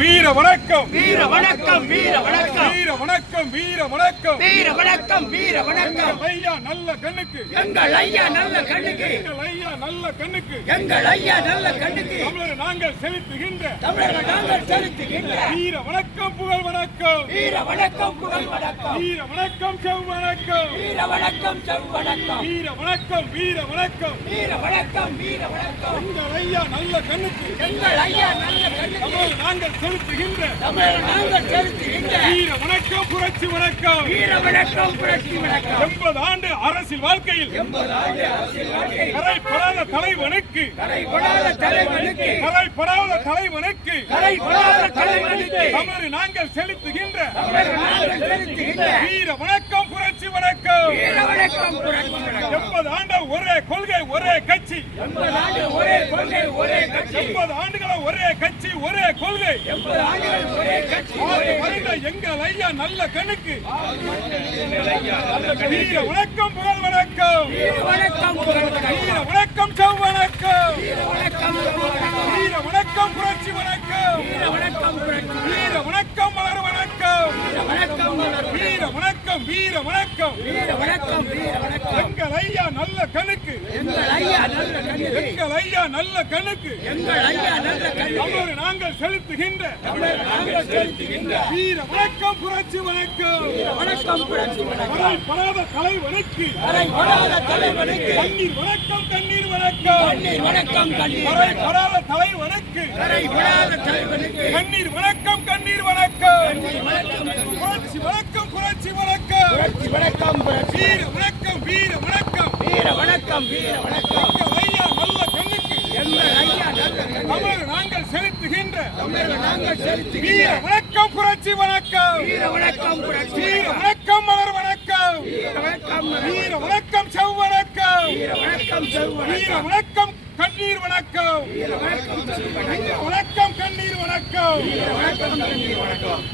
வீர வணக்கம் வீர வணக்கம் வீர வணக்கம் வீர வணக்கம் வீர வணக்கம் வீர வணக்கம் வீர வணக்கம் ஐயா நல்ல கண்ணுக்கு எங்கள் ஐயா நல்ல கண்ணுக்கு எங்கள் ஐயா நல்ல கண்ணுக்கு எங்கள் ஐயா நல்ல கண்ணுக்கு தமிழர் நாங்கள் செலுத்துகின்ற தமிழர்கள் நாங்கள் செலுத்துகின்ற வீர வணக்கம் புகழ் வணக்கம் வீர வணக்கம் புகழ் வணக்கம் வீர வணக்கம் செவ் வணக்கம் வீர வணக்கம் செவ் வணக்கம் வீர வணக்கம் வீர வணக்கம் வீர வணக்கம் வீர வணக்கம் எங்கள் ஐயா நல்ல கண்ணுக்கு எங்கள் ஐயா நல்ல கண்ணுக்கு தமிழர் நாங்கள் செலுத்துகின்ற தமிழர்கள் நாங்கள் செலுத்துகின்ற வீர வணக்கம் புரட்சி வணக்கம் வீர வணக்கம் புரட்சி வணக்கம் 80 ஆண்டு அரசியல் வாழ்க்கையில் 80 ஆண்டு அரசியல் வாழ்க்கை கரைப்படாத தலைவனுக்கு கரைபடாத தலைவனுக்கு கரைப்படாத தலைவனுக்கு கரைபடாத தலைவனுக்கு தமிழர் நாங்கள் செலுத்துகின்ற தமிழர்கள் நாங்கள் செலுத்துகின்ற வீர வணக்கம் புரட்சி வணக்கம் வீர வணக்கம் புரட்சி வணக்கம் 80 ஆண்டு ஒரே கொள்கை ஒரே கட்சி 80 ஆண்டு ஒரே கொள்கை ஒரே கட்சி 80 ஆண்டுகள ஒரே கட்சி ஒரே கொள்கை 80 ஆண்டுகள் ஒரே கட்சி ஆறு வருட எங்கள் ஐயா நல்ல கண்ணுக்கு வீர வணக்கம் புகழ் வணக்கம் வீர வணக்கம் புகழ் வணக்கம் வீர வணக்கம் செவ் வணக்கம் வீர வணக்கம் வணக்கம் வீர வணக்கம் புரட்சி வணக்கம் வீர வணக்கம் புரட்சி வீர வணக்கம் மலர் வணக்கம் வீர வணக்கம் வணக்கம் வீர வணக்கம் வீர வணக்கம் வீர வணக்கம் வீர வணக்கம் எங்கள் ஐயா நல்ல கண்ணுக்கு எங்கள் ஐயா நல்ல கண்ணுக்கு எங்கள் ஐயா நல்ல கண்ணுக்கு எங்கள் ஐயா நல்ல கண்ணுக்கு தமிழர் நாங்கள் செலுத்துகின்ற தமிழர் நாங்கள் செலுத்துகின்ற வீர வணக்கம் புரட்சி வணக்கம் வீர வணக்கம் புரட்சி வணக்கம் கரைப்படாத தலைவனுக்கு கரைபடாத தலைவனுக்கு கண்ணீர் வணக்கம் கண்ணீர் வணக்கம் கண்ணீர் வணக்கம் கண்ணீர் கரைப்படாத தலைவனுக்கு கரைபடாத தலைவனுக்கு கண்ணீர் வணக்கம் கண்ணீர் வணக்கம் கண்ணீர் வணக்கம் புரட்சி வணக்கம் புரட்சி வணக்கம் புரட்சி வணக்கம் புரட்சி வீர வணக்கம் வீர வணக்கம் வீர வணக்கம் வீர வணக்கம் எங்கள் ஐயா நல்ல கண்ணுக்கு எங்கள் ஐயா நல்ல கண்ணுக்கு தமிழர் நாங்கள் செலுத்துகின்ற தமிழர்கள் நாங்கள் செலுத்துகின்ற வீர வணக்கம் புரட்சி வணக்கம் வீர வணக்கம் புரட்சி வீர வணக்கம் மலர் வணக்கம் வீர வணக்கம் வீர வணக்கம் செவ் வணக்கம் வீர வணக்கம் செவ் வீர வணக்கம் வணக்கம் கண்ணீர் வணக்கம் வீர வணக்கம் செவ் வணக்கம் வீர வணக்கம் கண்ணீர் வணக்கம் வீர வணக்கம் கண்ணீர் வணக்கம்